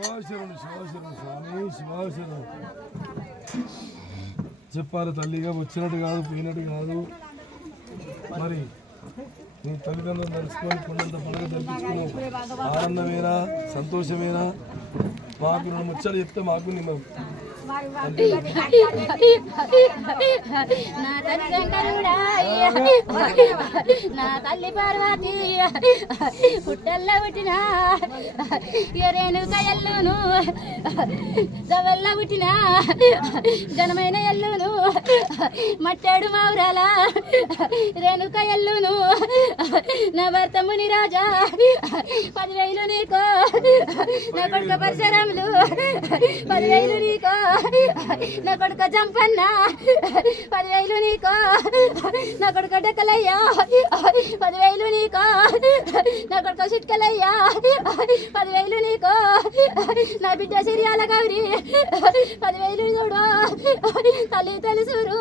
శివాశరణు శివాశరణు స్వామి శివాశరణు. చెప్పాలి తల్లిగా వచ్చినట్టు కాదు పోయినట్టు కాదు. మరి నీ తల్లిదండ్రులను తలుచుకొని కొండంత పండుగ జరిపించుకున్నావు. ఆనందమేనా సంతోషమేనా? మాకు రెండు ముచ్చలు చెప్తే మాకు నిమ్మ నా తల్లి శంకరుడా నా తల్లి పార్వతి పుట్టల్లో పుట్టిన రేణుక ఎల్లును దవల్ల పుట్టిన ఘనమైన ఎల్లును మట్టాడు మావురాల రేణుక ఎల్లును నా భర్త ముని రాజా 10,000 నీకో నా కొడుక పరశురాములు 10,000 నీకో నా కొడుక జంపన్న 10,000 నీకో నా కొడుక డెక్కలయ్యా 10,000 నీకో నా కొడుక చిట్కలయ్యా 10,000 నీకో నా బిడ్డ సిరియాల గౌరి 10,000 చూడు తల్లి తెలుసురు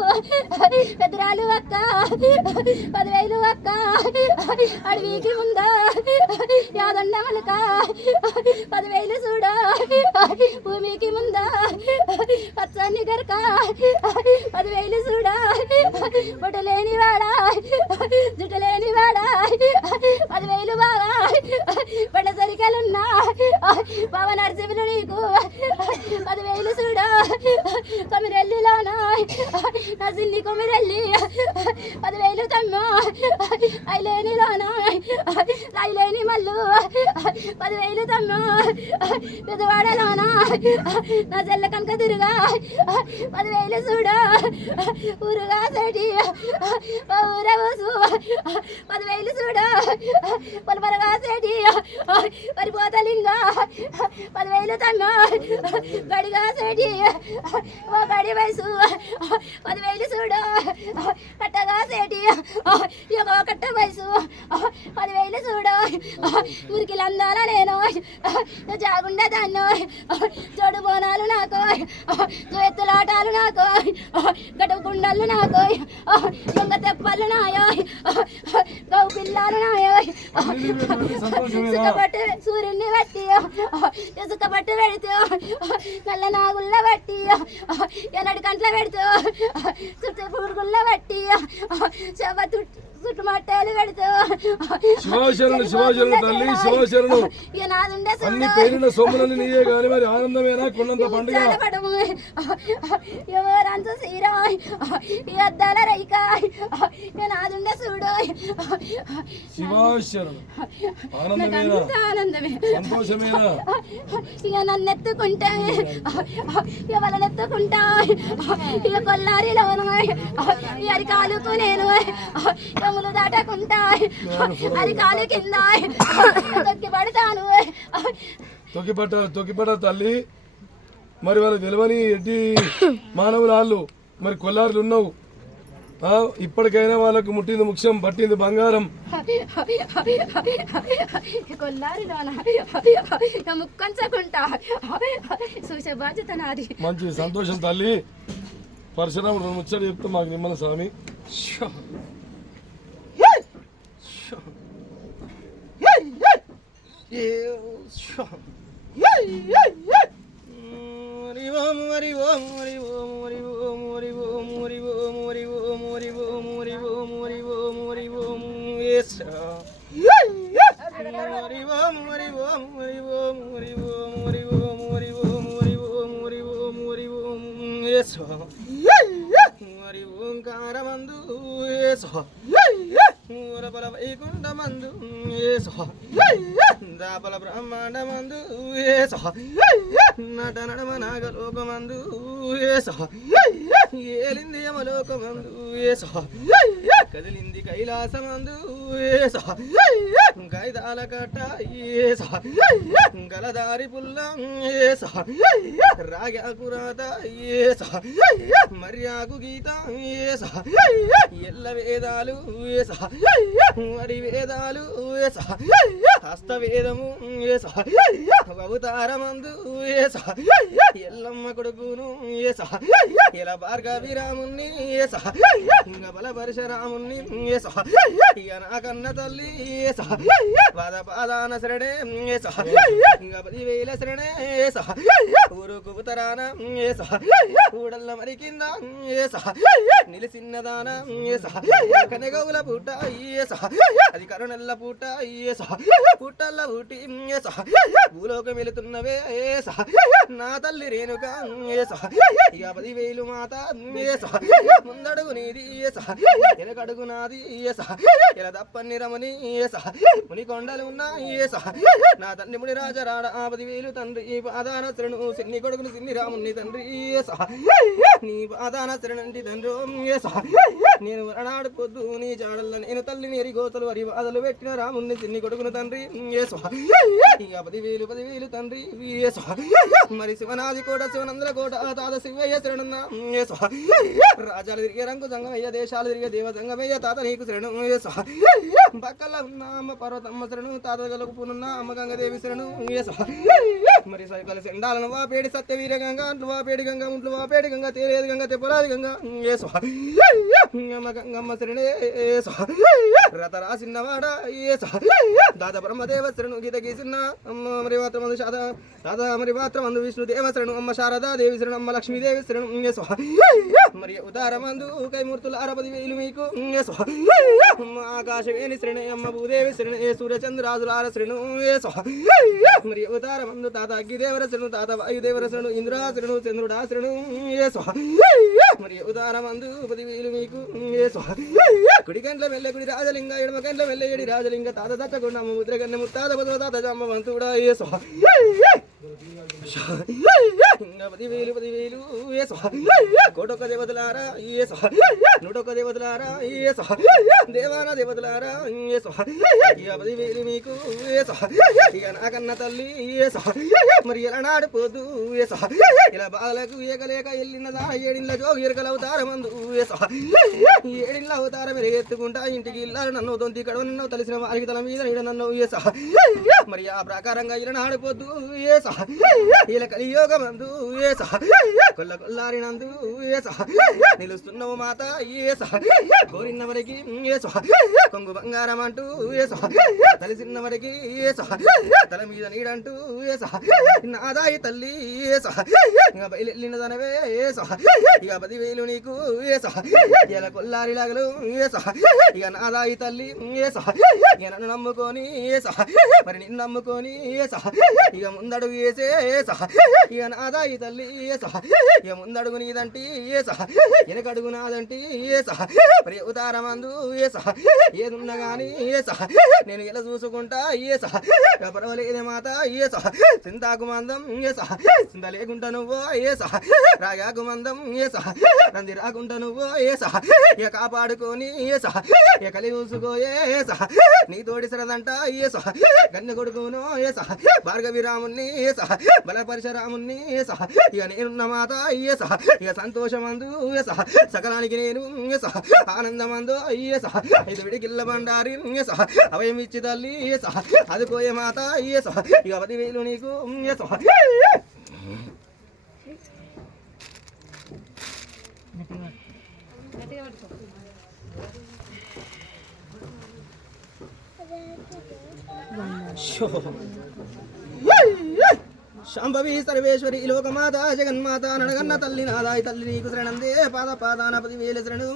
పెద్దరాలు అక్క 10,000 అక్క అడవికి ముందా యాదండ మలక 10,000 చూడు భూమికి ముందా పచ్చని గరక 10,000 చూడా బొట్టలేని వాడా జుట్టలేని వాడా 10,000 బాగా బండ సరికలున్నా బావ నరసింహులు నీకు 10,000 చూడా కొమిరెల్లిలోనా నా సిన్ని కొమిరెల్లి 10,000 తమ్మ ఐలేనిలోనా ఐలేని మల్లు 10,000 తమ్మ పెదవాడలోనా నా చెల్ల కనుక దురుగా 10,000 చూడా ఊరుగా సెటి ఊరవసు 10,000 చూడా పలుపరగా సెటి పరిపోతలింగా 10,000 తమ్మ గడిగా సెటి ఓ గడి వయసు 10,000 చూడా కట్టగా సెటి ఒక కట్ట వయసు 10,000 చూడా మురికిలు అందాల నేను జాగుండా దాన్నో జోడు బోనాలు నాకు ఎత్తులాటాలు నాకు గడువు గుండలు నాకు దొంగ తెప్పలు నాయో గౌ పిల్లలు నాయో ఇసుకపట్టు సూర్యుడిని బట్టి ఇసుకపట్టు పెడుతూ నల్ల నాగుల్ల బట్టి ఎన్నడి కంట్ల పెడుతూ చుట్టూ పురుగుల్ల బట్టి చెవ చుట్టుమట్టలు పెడుతూ శివాశరణు శివాశరణు తల్లి శివాశరణు. అన్ని పేరిన సొమ్ములని నీయే గాని మరి ఆనందమేనా కొండంత పండుగ? ఎవరంత సీరాయ్ అద్దాల రైకాయ్ నాదుండే చూడు శివాశరణు. ఆనందమేనా సంతోషమేనా? ఇక నన్ను ఎత్తుకుంటే ఎవరిని ఎత్తుకుంటా ఇక కొల్లారిలో అరికాలుకు నేను ఎములు దాటకుంటా అరికాలు కింద తొక్కి పడతాను. తొక్కిపట్ట తల్లి. మరి వాళ్ళ వెలువని ఎడ్డి మానవులు వాళ్ళు మరి కొల్లారులు ఉన్నావు. ఇప్పటికైనా వాళ్ళకు ముట్టింది ముఖ్యం పట్టింది బంగారం. ముక్కంచకుంటా చూసే బాధ్యత నాది. మంచి సంతోషం తల్లి. పరశురాముడు ముచ్చట చెప్తే మాకు నిమ్మల స్వామి. ఓంకారమందు ఊరబల వైకుంఠమందు దాపల బ్రహ్మాండమందు నట నడమ నాగలోకమందు ఏలింది యమలోకమందు కదిలింది కైలాసమందు కైదాల కట్ట గలదారి పుల్ల రాగాకురాత మర్యాకు గీత ఎల్ల వేదాలు మరి వేదాలు హస్త వేదము అవతారమందు ఎల్లమ్మ కొడుకును ఇలా భార్గవిరాముని బల పరశురాముని ఇక నాకన్న తల్లి పాదాన శరణే ఇంకా 10,000 శరణే ఊరుకు ఉతరాన ఊడల్ల మరి కింద నిలిసిన్నదాన కనగౌల పూట అది కరుణల్ల పూట పుట్టల్ల ఊటి భూలోకం వెళుతున్నవే నా తల్లి రేణుక ఇక 10,000 మాత ముందడుగు నీది ఎనకడుగు నాది ఇలా తప్పని రమణి ముని కొండలు ఉన్నాయి నా తండ్రి ముని రాజరాడ 10,000 తండ్రి పాదాన శరణు సిన్ని కొడుకును సిన్ని రాముని తండ్రి నీ పాదాన శరణంటి తండ్రి నేను వరనాడు పొద్దు నీ జాడల్ల నేను తల్లిని ఎరి గోతలు వరి బాధలు పెట్టిన రాముని సిన్ని కొడుకును తండ్రి ఇక 10,000 తండ్రి మరి శివనాది కోట శివనందల కోట తాత శివయ్య శరణున్న రాజాలు తిరిగే రంగు సంగమయ్య దేశాలు తిరిగే దేవ సంగమయ్య తాత నీకు శరణు పక్కల ఉన్న అమ్మ పర్వతమ్మ శరణు తాత గలుపునున్న అమ్మ గంగదేవి శరణు మరి సైకల సెండాలను వాపేడి సత్య వీర గంగ అంట్లు వాపేడి గంగ ఉంట్లు వాపేడి గంగ తేరేది గంగ తెప్పరాది గంగ అమ్మ గంగమ్మ శరణే రథ రాసిన్నవాడ దాత బ్రహ్మదేవ శరణు గీత గీసిన అమ్మ మరి మాత్రమందు దాత మరి మాత్రమందు విష్ణు దేవ శరణు అమ్మ శారదా దేవి శరణు అమ్మ లక్ష్మీదేవి శరణు మరి ఉదారమందు కైమూర్తుల 10,000 మీకు ఆకాశవేణి శరణే అమ్మ భూదేవి శరణే సూర్యచంద్రాజులార శరణు మరి ఉదారమందు తాత అగ్గిదేవర శరణు తాత వాయుదేవర శరణు ఇంద్రా శరణు చంద్రుడా శరణు మరి ఉదారమందు 10,000 మీకు కుడి గంటల మెల్లె కుడి రాజలింగ ఎడమ గంటల మెల్లె ఎడి రాజలింగ తాత దచ్చకుండా అమ్మ ముద్రగన్న ముత్తాత బదుల తాత జమ్మ వంతుడా 10,000 కోటొక్క దేవతలారా 101 దేవతలారా దేవాన దేవతలారా 10,000 మీకు ఇక నాకన్న తల్లి మరి ఎలా నాడిపోదు ఇలా బాలకు ఏకలేక ఎల్లినదా 7 జోగి ఎరకల అవతారమందు 7 అవతారం ఎత్తుకుంటా ఇంటికి ఇల్లారు నన్ను దొంతి కడవ నన్ను తలిసిన వారికి తల మీద నీడ నన్ను మరి ఆ ప్రకారంగా ఇలా నాడిపోద్దు ఇలా కలియోగమందు కొల్ల కొల్లారినందు నిలుస్తున్నావు మాత కోరిన వరకి కొంగు బంగారం అంటూ తలిసిన వరకి తల మీద నీడంటూ నాదాయి తల్లి ఇక బయలున్నదనవే ఇక 10,000 నీకు ఇలా కొల్లారి లాగలు ఇక నాదాయి తల్లి ఇక నన్ను నమ్ముకొని మరి నిన్ను నమ్ముకొని ఇక ముందడుగు వేసే ఇక నాదాయి తల్లి ఇక ముందడుగు నీదంటి వెనకడుగు నాదంటి మరి ఉదారమందు ఏదున్నా గాని నేను ఇలా చూసుకుంటా పర్వాలేదే మాత చింతాకు మందం చింత లేకుండా నువ్వు రాగాకు మందం నంది రాకుండా నువ్వు ఇక కాపాడుకొని ఇక కలి చూసుకోయే నీ తోడి సరదంట గన్నె కొడుకును భార్గవి రాముణ్ణి బలపరశురాముణ్ణి ఇక నేనున్న మాత ఇక సంతోషమందు సకలానికి నేను ఆనందమందు ఇది విడికిల్ల బండారి అభయం ఇచ్చి తల్లి అదుకోయే మాత ఇక 10,000 నీకు శాంభవి సర్వేశ్వరి లోకమాత జగన్మాత నడగన్న తల్లి నాదాయి తల్లి నీకు శరణందే పాదాన 10,000 శరణు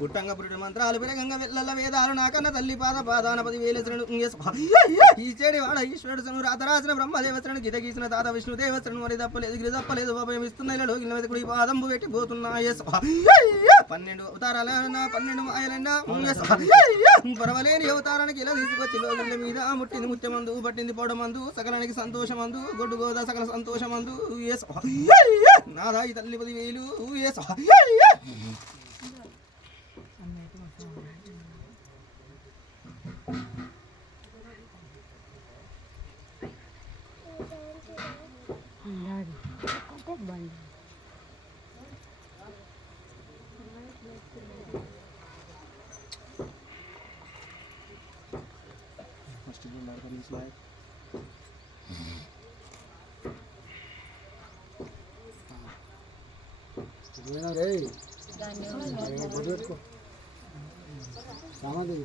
పుట్టంగ పురుడు మంత్రాలు పెరగంగ వెళ్ళల వేదాలు నాకన్న తల్లి పాదాన 10,000 శరణు ఈ చెడి వాడ ఈశ్వరుడు శరణు రాతరాసిన బ్రహ్మదేవ శరణు గీత గీసిన తాత విష్ణుదేవ శరణు మరి తప్పలేదు గిరి తప్పలేదు భయం ఇస్తున్న ఇలా లోకిల మీద కుడి పాదంబు పెట్టి పోతున్నాయి 12 అవతారాలన్నా 12 మాయలన్నా పరవలేని అవతారానికి ఇలా తీసుకొచ్చి లోకిల మీద ముట్టింది ముత్యమందు పట్టింది పొడమందు సకలానికి సంతోషమందు గొడ్డు గోదా సకల సంతోషమందు నాదాయి తల్లి 10,000 రే సామాగ్రి